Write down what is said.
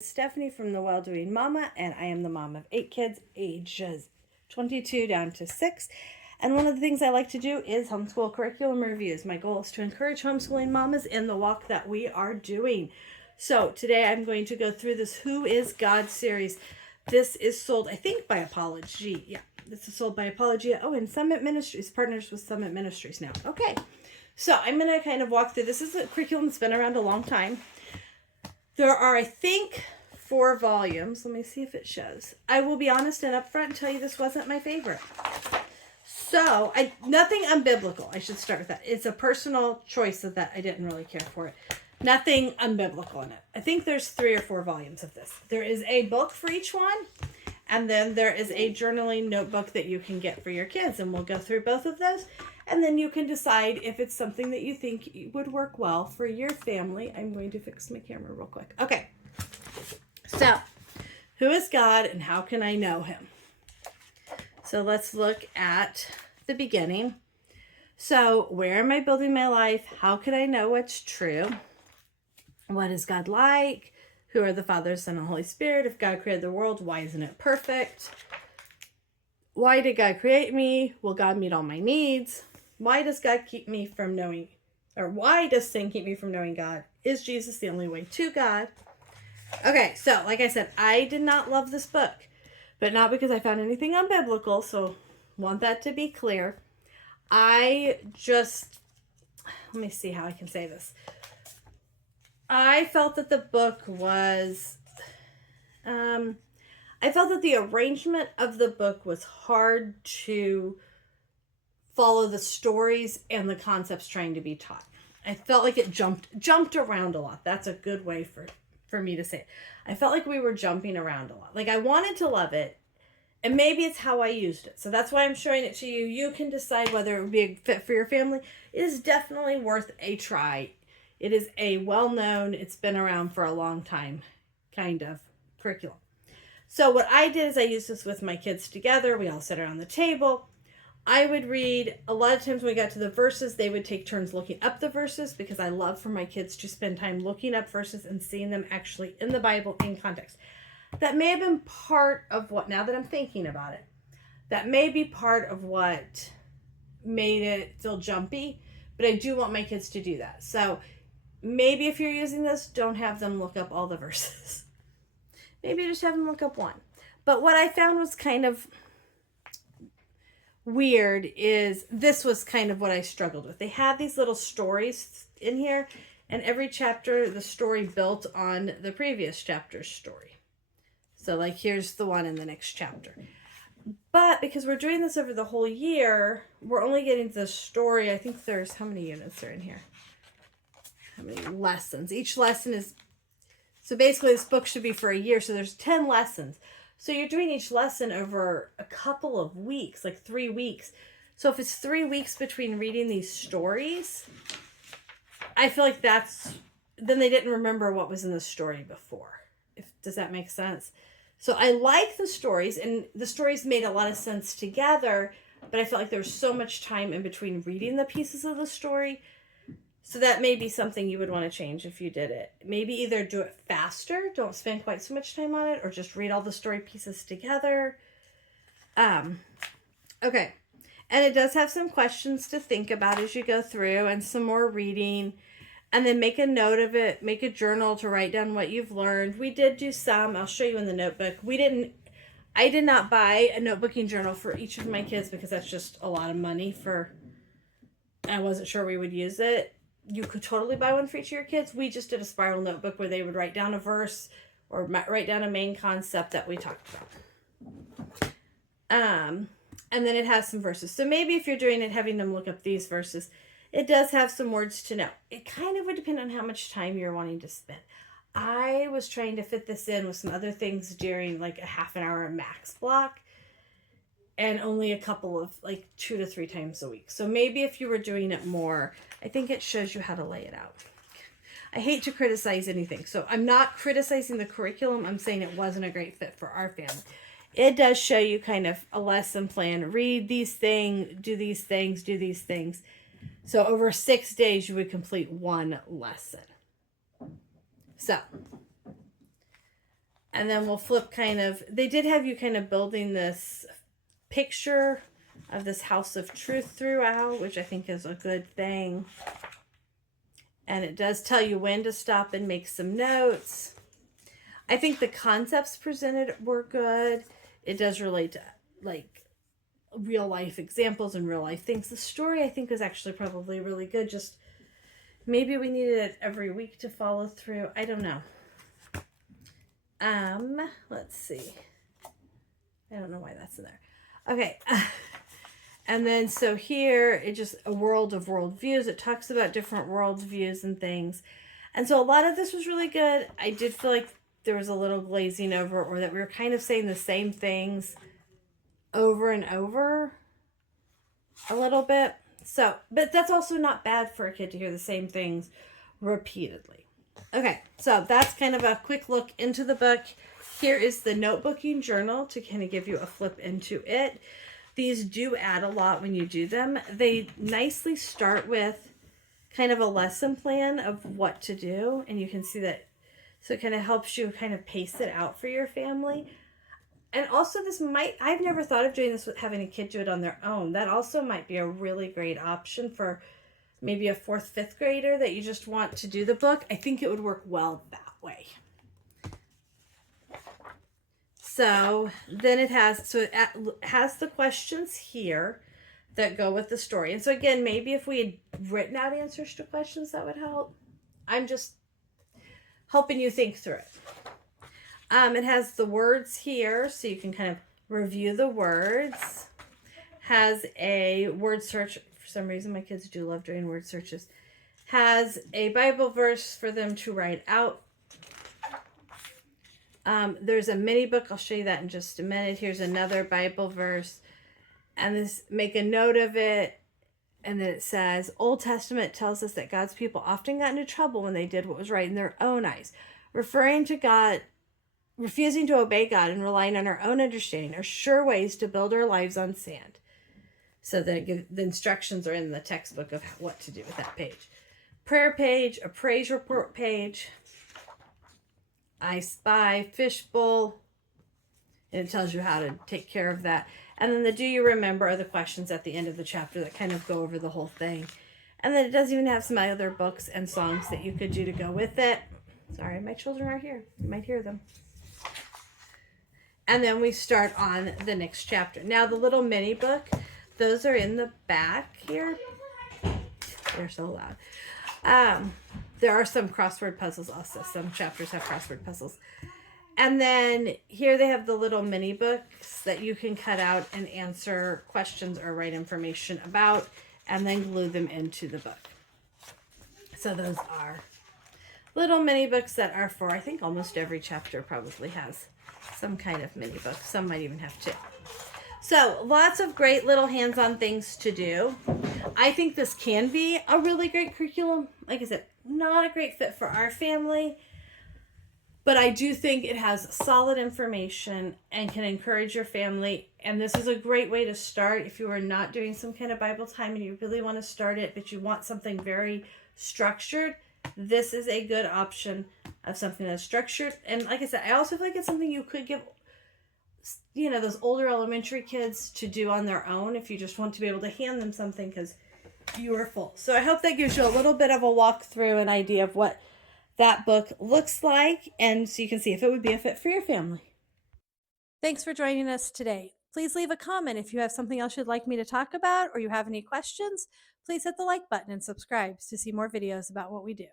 Stephanie from The Well-Doing Mama, and I am the mom of 8 kids, ages 22 down to 6. And one of the things I like to do is homeschool curriculum reviews. My goal is to encourage homeschooling mamas in the walk that we are doing. So today I'm going to go through this Who is God series. This is sold, I think, by Apologia. Yeah, this is sold by Apologia. Oh, and Summit Ministries, partners with Summit Ministries now. Okay, so I'm going to kind of walk through. This is a curriculum that's been around a long time. There are, I think, 4 volumes. Let me see if it shows. I will be honest and upfront and tell you this wasn't my favorite. So, nothing unbiblical. I should start with that. It's a personal choice of that. I didn't really care for it. Nothing unbiblical in it. I think there's 3 or 4 volumes of this. There is a book for each one. And then there is a journaling notebook that you can get for your kids. And we'll go through both of those. And then you can decide if it's something that you think would work well for your family. I'm going to fix my camera real quick. Okay. So, who is God and how can I know him? So let's look at the beginning. So, where am I building my life? How can I know what's true? What is God like? Who are the Father, Son, and Holy Spirit? If God created the world, why isn't it perfect? Why did God create me? Will God meet all my needs? Why does God keep me from knowing, or why does sin keep me from knowing God? Is Jesus the only way to God? Okay, so like I said, I did not love this book, but not because I found anything unbiblical, so want that to be clear. Let me see how I can say this. I felt that the book was, I felt that the arrangement of the book was hard to follow the stories and the concepts trying to be taught. I felt like it jumped around a lot. That's a good way for me to say it. I felt like we were jumping around a lot. Like I wanted to love it, and maybe it's how I used it. So that's why I'm showing it to you. You can decide whether it would be a fit for your family. It is definitely worth a try. It is a well-known, it's been around for a long time kind of curriculum. So what I did is I used this with my kids together. We all sat around the table. I would read, a lot of times when we got to the verses, they would take turns looking up the verses because I love for my kids to spend time looking up verses and seeing them actually in the Bible in context. That may have been part of what, now that I'm thinking about it, that may be part of what made it feel jumpy, but I do want my kids to do that. So maybe if you're using this, don't have them look up all the verses. Maybe just have them look up one. But what I found was kind of weird is this was kind of what I struggled with. They had these little stories in here, and every chapter, the story built on the previous chapter's story. So like here's the one in the next chapter. But because we're doing this over the whole year, we're only getting to the story. I think there's, how many units are in here? How many lessons? Each lesson is, so basically this book should be for a year. So there's 10 lessons. So you're doing each lesson over a couple of weeks, like 3 weeks. So if it's 3 weeks between reading these stories, I feel like then they didn't remember what was in the story before. Does that make sense? So I like the stories, and the stories made a lot of sense together, but I felt like there was so much time in between reading the pieces of the story. So that may be something you would want to change if you did it. Maybe either do it faster, don't spend quite so much time on it, or just read all the story pieces together. Okay. And it does have some questions to think about as you go through and some more reading. And then make a note of it. Make a journal to write down what you've learned. We did do some. I'll show you in the notebook. I did not buy a notebooking journal for each of my kids because that's just a lot of money I wasn't sure we would use it. You could totally buy one for each of your kids. We just did a spiral notebook where they would write down a verse or write down a main concept that we talked about. And then it has some verses. So maybe if you're doing it, having them look up these verses, it does have some words to know. It kind of would depend on how much time you're wanting to spend. I was trying to fit this in with some other things during like a half an hour max block, and only a couple of like 2 to 3 times a week. So maybe if you were doing it more, I think it shows you how to lay it out. I hate to criticize anything. So I'm not criticizing the curriculum. I'm saying it wasn't a great fit for our family. It does show you kind of a lesson plan. Read these things, do these things, do these things. So over 6 days, you would complete one lesson. So And then we'll flip kind of, they did have you kind of building this picture of this house of truth throughout, which I think is a good thing. And it does tell you when to stop and make some notes. I think the concepts presented were good. It does relate to like real life examples and real life things. The story I think was actually probably really good. Just maybe we needed it every week to follow through. I don't know. Let's see. I don't know why that's in there. Okay. And then so here it just a world of worldviews. It talks about different worldviews and things. And so a lot of this was really good. I did feel like there was a little glazing over, or that we were kind of saying the same things over and over a little bit. So, but that's also not bad for a kid to hear the same things repeatedly. Okay, so that's kind of a quick look into the book. Here is the notebooking journal to kind of give you a flip into it. These do add a lot when you do them. They nicely start with kind of a lesson plan of what to do, and you can see that. So it kind of helps you kind of pace it out for your family. And also this might, I've never thought of doing this with having a kid do it on their own. That also might be a really great option for maybe a 4th, 5th grader that you just want to do the book. I think it would work well that way. So then it has the questions here that go with the story. And so again, maybe if we had written out answers to questions, that would help. I'm just helping you think through it. It has the words here, so you can kind of review the words. Has a word search. For some reason, my kids do love doing word searches. Has a Bible verse for them to write out. There's a mini book. I'll show you that in just a minute. Here's another Bible verse. And this, make a note of it. And then it says, Old Testament tells us that God's people often got into trouble when they did what was right in their own eyes. Referring to God, refusing to obey God and relying on our own understanding are sure ways to build our lives on sand. So the instructions are in the textbook of what to do with that page. Prayer page, a praise report page, I Spy, fishbowl, and it tells you how to take care of that. And then the do you remember are the questions at the end of the chapter that kind of go over the whole thing. And then it does even have some other books and songs that you could do to go with it. Sorry, my children are here. You might hear them. And then we start on the next chapter. Now the little mini book, those are in the back here. They're so loud. There are some crossword puzzles also. Some chapters have crossword puzzles. And then here they have the little mini books that you can cut out and answer questions or write information about, and then glue them into the book. So those are little mini books that are for, I think almost every chapter probably has some kind of mini book. Some might even have 2. So lots of great little hands-on things to do. I think this can be a really great curriculum. Like I said, not a great fit for our family, but I do think it has solid information and can encourage your family. And this is a great way to start if you are not doing some kind of Bible time and you really want to start it, but you want something very structured. This is a good option of something that's structured. And like I said, I also feel like it's something you could give, you know, those older elementary kids to do on their own if you just want to be able to hand them something because you are full. So I hope that gives you a little bit of a walkthrough, an idea of what that book looks like, and so you can see if it would be a fit for your family. Thanks for joining us today. Please leave a comment if you have something else you'd like me to talk about or you have any questions. Please hit the like button and subscribe to see more videos about what we do.